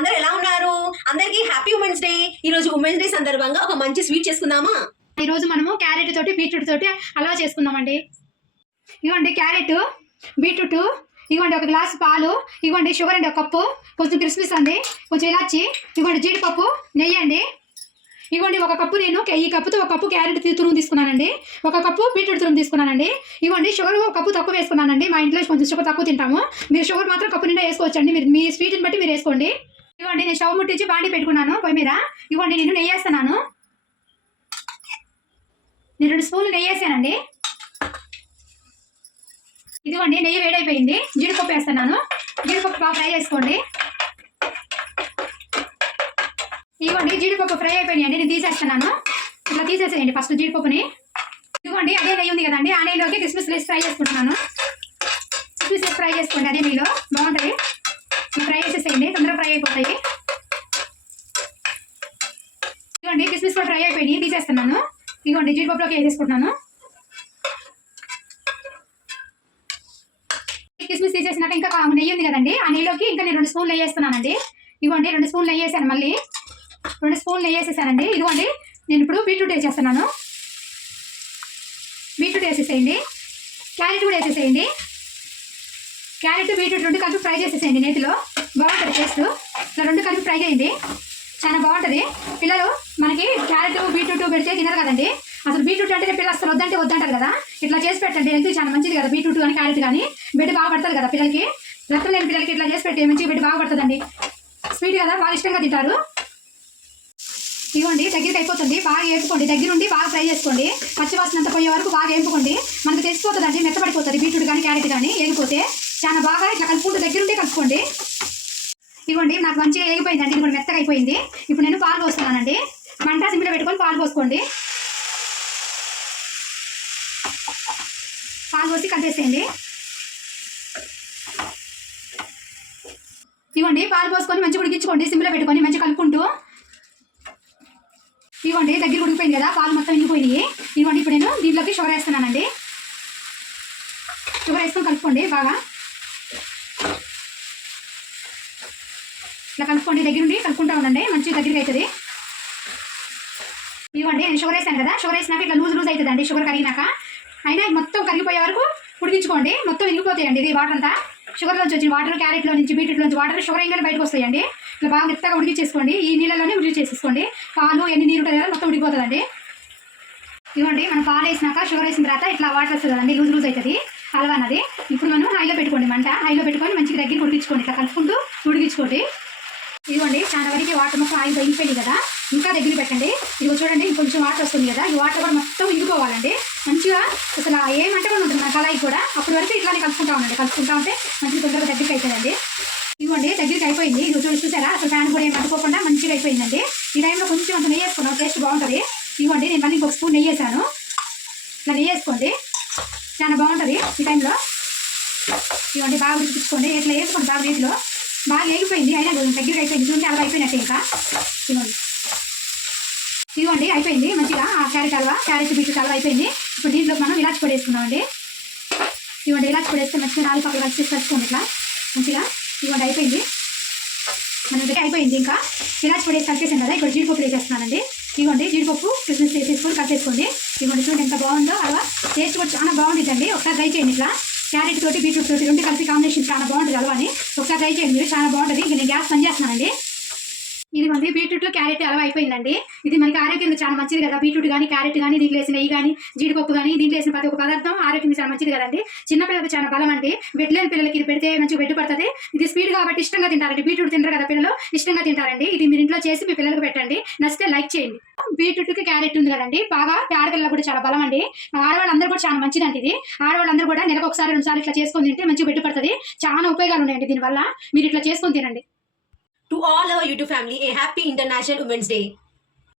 అందరు ఎలా ఉన్నారు? అందరికీ హ్యాపీ ఉమెన్స్ డే ఈ రోజు ఉమెన్స్ డే సందర్భంగా ఒక మంచి స్వీట్ చేసుకుందామా? ఈ రోజు మనము క్యారెట్ తోటి బీట్రూట్ తోటి అలవా చేసుకుందామండి. ఇవ్వండి క్యారెట్ బీట్రూట్ ఇవ్వండి ఒక గ్లాస్ పాలు ఇవ్వండి షుగర్ అండి ఒక కప్పు కొంచెం క్రిస్మస్ అండి కొంచెం ఇలాచి ఇవ్వండి జీడిపప్పు నెయ్యి అండి. ఇవ్వండి ఒక కప్పు నేను ఈ కప్పుతో ఒక కప్పు క్యారెట్ తీ- తురుము తీసుకున్నానండి. ఒక కప్పు బీట్రూట్ తురుము తీసుకున్నానండి. ఇవ్వండి షుగర్ ఒక కప్పు తక్కువ వేసుకున్నానండి. మా ఇంట్లో కొంచెం షుగర్ తక్కువ తింటాము. మీరు షుగర్ మాత్రం కప్పు నిండా వేసుకోవచ్చండి. మీరు మీ స్వీట్ని బట్టి మీరు వేసుకోండి. ఇవ్వండి నేను స్టవ్ ముట్టించి బాండి పెట్టుకున్నాను పొయ్యి మీద. ఇవ్వండి నేను నెయ్యి వేస్తున్నాను. నేను రెండు స్పూన్లు నెయ్యేసానండి ఇదిగోండి నెయ్యి వేడైపోయింది. జీడిపప్పు వేస్తున్నాను. జీడిపప్పు బాగా ఫ్రై చేసుకోండి. ఇదిగోండి జీడిపప్పు ఫ్రై అయిపోయినాయండి నేను తీసేస్తున్నాను. ఇట్లా తీసేసేయండి ఫస్ట్ జీడిపప్పుని. ఇదిగోండి అదే నెయ్యి ఉంది కదండి ఆ నెయ్యిలోకి కిస్మిస్ లేసి ఫ్రై చేసుకుంటున్నాను. కిస్మిస్ వేసి ఫ్రై చేసుకోండి అదే నెయ్యిలో. బాగుంటుంది? ఫ్రై చేసేసేయండి తొందరగా అయిపోతాయి. ఇదిగోండి కిస్మిస్ కూడా ఫ్రై అయిపోయినాయి తీసేస్తున్నాను. ఇదిగోండి జీడిపప్పులోకి వేసేసుకుంటున్నాను. కిస్మిస్ తీసేసినాక ఇంకా నెయ్యి ఉంది కదండి ఆ నెయ్యిలోకి ఇంకా నేను రెండు స్పూన్లు నెయ్యి వేస్తున్నానండి. ఇదిగోండి రెండు స్పూన్లు నెయ్యి వేసాను మళ్ళీ. రెండు స్పూన్లు నెయ్యి వేసేసానండి. ఇదిగోండి నేను ఇప్పుడు బీట్రూట్ వేసేస్తున్నాను. బీట్రూట్ వేసేసేయండి. క్యారెట్ కూడా వేసేసేయండి. క్యారెట్ బీట్రూట్ రెండు కలిపి ఫ్రై చేసేసేయండి నేతిలో. బాగుంటుంది టేస్ట్ ఇట్లా రెండు కలిపి ఫ్రై అయింది. చాలా బాగుంటుంది. పిల్లలు మనకి క్యారెట్ బీట్రూట్ పెడితే తినరు కదండి. అసలు బీట్రూట్ అంటే పిల్లలు అసలు వద్దంటే వద్దంటారు కదా. ఇట్లా చేసి పెట్టండి. ఎందుకు చాలా మంచిది కదా. బీట్రూట్ కానీ క్యారెట్ కానీ. బిడ్డ బాగా పడుతుంది కదా పిల్లలకి. రక్తం లేని పిల్లలకి ఇట్లా చేసి పెట్టి మంచిగా బిడ్డ బాగా పడుతుందండి. స్వీట్ కదా బాగా ఇష్టంగా తింటారు. ఇవ్వండి దగ్గరికి అయిపోతుంది. బాగా వేపుకోండి దగ్గరుండి బాగా ఫ్రై చేసుకోండి. పచ్చివాసన అంతా పోయే వరకు బాగా వేపుకోండి మనకు తెలిసిపోతుంది అండి మెత్తపడిపోతుంది బీట్రూట్ కానీ క్యారెట్ కానీ వేగిపోతే చాలా బాగా ఇట్లా కలుపుకుంటూ దగ్గరుండి కలుపుకోండి. ఇవ్వండి నాకు మంచిగా వేగిపోయింది ఇది కూడా మెత్తగా అయిపోయింది. ఇప్పుడు నేను పాలు పోస్తున్నానండి. మంట సిమ్లో పెట్టుకొని పాలు పోసుకోండి. పాలు పోసి కలిపేసేయండి ఇవ్వండి పాలు పోసుకొని మంచిగా ఉడికించుకోండి సిమ్లో పెట్టుకొని మంచిగా కలుపుకుంటూ. ఇవ్వండి దగ్గర ఉడికిపోయింది కదా పాలు మొత్తం వెళ్ళిపోయినాయి ఇవ్వండి ఇప్పుడు నేను దీంట్లోకి షుగర్ వేస్తున్నానండి. షుగర్ వేసుకొని కలుపుకోండి బాగా. ఇట్లా కలుపుకోండి దగ్గర ఉండి కలుపుకుంటా ఉండండి మంచి దగ్గరికి అవుతుంది ఇవ్వండి నేను షుగర్ వేసాను కదా షుగర్ వేసినాక ఇట్లా లూజ్ లూజ్ అవుతుంది అండి షుగర్ కరిగినాక. అయినా మొత్తం కరిగిపోయే వరకు ఉడికించుకోండి మొత్తం వెళ్ళిపోతాయండి ఇది వాటర్ అంతా. షుగర్లోంచి వచ్చిన వాటర్ క్యారెట్లో నుంచి బీట్రూట్ నుంచి వాటర్ షుగర్ ఇంకా బయటకు వస్తాయండి. ఇట్లా బాగా మెత్తగా ఉడికించేసుకోండి ఈ నీళ్ళలోనే ఉడికించేసుకోండి పాలు ఎన్ని నీరు ఉంటుంది కదా మొత్తం ఉడికిపోతుందండి. ఇవ్వండి మనం పాలు వేసినాక షుగర్ వేసిన తర్వాత ఇట్లా వాటర్ వస్తుంది కదండి లూజ్ లూజ్ అవుతుంది హల్వా అన్నది ఇప్పుడు మనం హైలో పెట్టుకోండి మంట. హైలో పెట్టుకొని మంచిగా దగ్గర ఉడికించుకోండి ఇట్లా కలుపుకుంటూ ఉడికించుకోండి. ఇదిగోండి చాలా వరకు వాటర్ మొత్తం ఆయిల్ తగ్గిపోయింది కదా. ఇంకా దగ్గర పెట్టండి. ఇదిగో చూడండి ఇంకొంచెం వాటర్ వస్తుంది కదా. ఈ వాటర్ కూడా మొత్తం ఇంగిపోవాలండి మంచిగా అసలు ఏమంటే కూడా ఉంటుంది మన కళాయి కూడా. అప్పటి వరకు ఇట్లానే కలుపుకుంటా ఉండండి. కలుపుకుంటా ఉంటే మంచిగా తొందరగా దగ్గరికి అవుతుందండి ఇదిగోండి దగ్గరికి అయిపోయింది. ఇది చూసి చూసారా? అసలు ఫ్యాన్ కూడా ఏం అనుకోకుండా మంచిగా అయిపోయిందండి. ఈ టైంలో కొంచెం అంత నెయ్యి వేసుకున్నాం. టేస్ట్ బాగుంటుంది. ఇదిగోండి నేను మళ్ళీ ఇంకొక స్పూన్ నెయ్యి వేసాను ఇట్లా నెయ్యి వేసుకోండి. చాలా బాగుంటుంది ఈ టైంలో. ఇవ్వండి బాగా ఉడికించుకోండి. ఇట్లా వేసుకోండి బాగా నీటిలో? బాగా వేగిపోయింది. అయినా చూడండి దగ్గరికి అయిపోయింది చూడండి అలా అయిపోయినట్టే ఇంకా. ఇవ్వండి ఇదిగోండి అయిపోయింది. మంచిగా ఆ carrot halwa carrot beetroot halwa అయిపోయింది. ఇప్పుడు దీంట్లో మనం ఇలాచి పొడి వేసుకుందామండి. ఇవ్వండి ఇలాచి పొడి వేస్తే మంచిగా నాలుగు పక్కలు కలిసి కలుసుకోండి ఇట్లా. మంచిగా. ఇవ్వండి అయిపోయింది. మన దగ్గర అయిపోయింది ఇంకా. ఇలాచి పొడి వేసి కలిపేసాం కదా ఇప్పుడు జీడిపప్పు వేసేస్తున్నానండి ఇవ్వండి జీడిపప్పు కిస్మిస్ వేసేసుకొని కలిపేసుకోండి. ఇవ్వండి చూడండి ఎంత బాగుందో అలా టేస్ట్ కూడా చాలా బాగుంటుందండి. ఒకసారి ట్రై చేయండి ఇట్లా. క్యారెట్ తోటి బీట్రూట్ తోటి రెండు కలిపి కాంబినేషన్ చాలా బాగుంటుంది అలవాని. ఒకసారి ట్రై చేయండి మీరు చాలా బాగుంటుంది. ఇంకా నేను గ్యాస్ బీట్రూట్ క్యారెట్ అలవా అయిపోయిందండి. ఇది మనకి ఆరోగ్యానికి చాలా మంచిది కదా. బీట్రూట్ కానీ క్యారెట్ కానీ దీంట్లో వేసిన నెయ్యి కానీ జీడిపప్పు కానీ దీంట్లో వేసిన ప్రతి ఒక్క పదార్థం ఆరోగ్యానికి చాలా మంచిది కదండి. చిన్నపిల్లలకి చాలా బలం అండి. బెడ్లేని పిల్లలకి ఇది పెడితే మంచిగా బెడ్ పడుతుంది. ఇది స్పీడ్ కాబట్టి ఇష్టంగా తింటారండి. బీట్రూట్ తింటారు కదా పిల్లలు ఇష్టంగా తింటారండి. ఇది మీరు ఇంట్లో చేసి మీ పిల్లలకు పెట్టండి. నచ్చితే లైక్ చేయండి. బీట్రూట్కి క్యారెట్ ఉంది కదండి. బాగా ఆడపిల్లలకు కూడా చాలా బలం అండి. ఆడవాళ్ళందరూ కూడా చాలా మంచిదండి ఇది. ఆడవాళ్ళందరూ కూడా నెలకు ఒకసారి రెండు ఇట్లా చేసుకొని తింటే మంచిగా బెడ్ పడుతుంది. చాలా ఉపయోగాలు ఉన్నాయండి దీనివల్ల. మీరు ఇట్లా చేసుకొని తినండి. to all our YouTube family a happy International Women's Day.